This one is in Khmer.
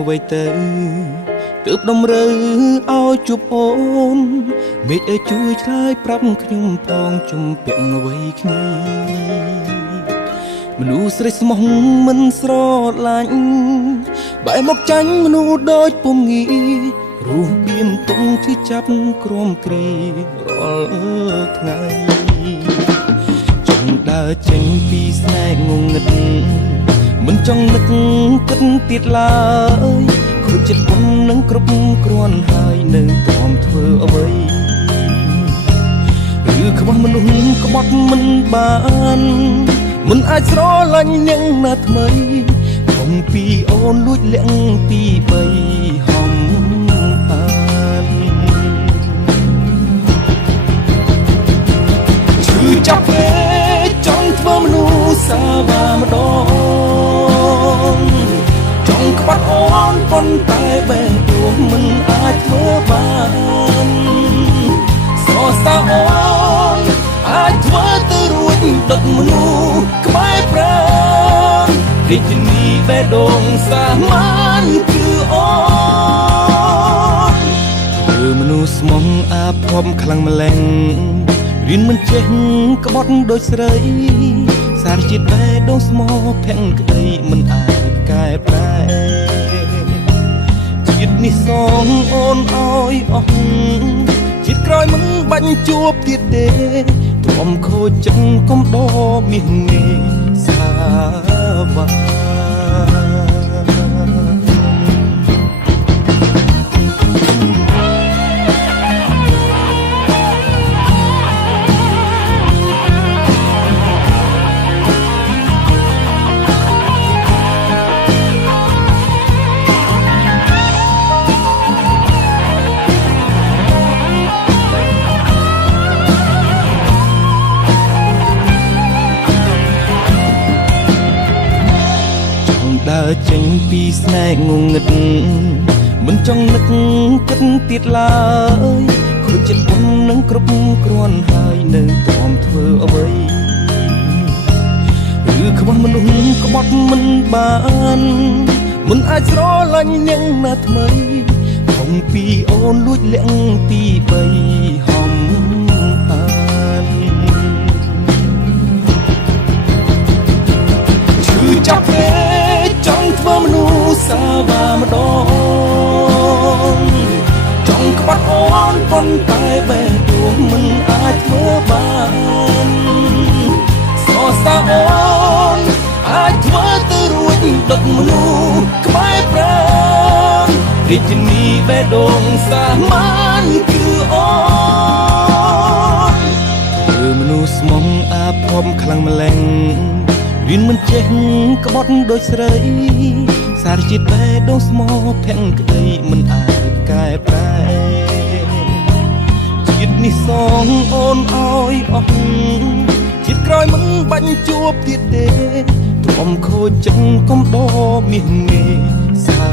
អ្វីទៅទើបដំរើឲ្យជួបអូនមេឃអើយជួយឆ្លើយប្រាប់ខ្ញុំផងជំពាក់អ្វីគ្នាមនុស្សស្រីស្មោះមិនស្រឡាញ់បែរមកចាញ់មនុស្សដូចពុំងារស់បៀមតុងជាចាប់ក្រមគ្រារាល់ថ្ងៃចង់ដើរចេញពីស្នេហ៍ងងឹតមិនចង់នឹកគិតទៀតឡើយខូចចិត្តខ្ញុំនឹងគ្រប់គ្រាន់ហើយនៅទ្រាំធ្វើអ្វីឬខ្វះមនុស្សក្បត់មិនបានមិនអាចស្រឡាញ់នាងណាថ្មីខំពីអូនលួចលាក់ពីបីហំអានឈឺចាប់ពេកចង់ធ្វើមនុស្សសាវាម្ដងចង់ក្បត់អូនប៉ុន្តែបែរដួងមិនអាចធ្វើបានសរសើរអូនអាចធ្វើទៅរួចដឹកមនុស្សក្បែរប្រាំរាជនីបេះដូងសាមញ្ញគឺអូនធ្វើមនុស្សស្មងអាភ័ព្វខ្លាំងម្ល៉េះរៀនមិនចេះក្បត់ដូចស្រីសារជាតិបេះដូងស្មោះភាំងក្តីមិនអាចកែប្រែជាតិនេះសងអូនឲ្យអស់ជាតិក្រោយមិនបាញ់ជួបទៀតទេទ្រាំខូចចិត្តកុំដកមាសងាយសាវាដើរចេញពីស្នេហ៍ងងឹតមិនចង់នឹកគិតទៀតឡើយខូចចិត្តខ្ញុំនឹងគ្រប់គ្រាន់ហើយនៅទ្រាំធ្វើអ្វីឬខ្វះមនុស្សក្បត់មិនបានមិនអាចស្រឡាញ់នាងណាថ្មីខំពីអូនលួចលាក់ពីបីហំអានឈឺចាប់ពេកចង់ធ្វើមនុស្សសាវាម្ដងចង់ក្បត់អូនប៉ុន្តែបែរដួងមិនអាចធ្វើបានសរសើរអូនអាចធ្វើទៅរួចដឹកមនុស្សក្បែរប្រាំរាជនីបេះដូងសាមញ្ញគឺអូនធ្វើមនុស្សស្មងអាភ័ព្វខ្លាំងម្ល៉េះរៀនមិនចេះក្បត់ដូចស្រីសារជាតិបេះដូងស្មោះភាំងក្តីមិនអាចកែប្រែជាតិនេះសងអូនឲ្យអស់ជាតិក្រោយមិនបាញ់ជួបទៀតទេទ្រាំខូចចិត្តកុំដកមាសងាយសា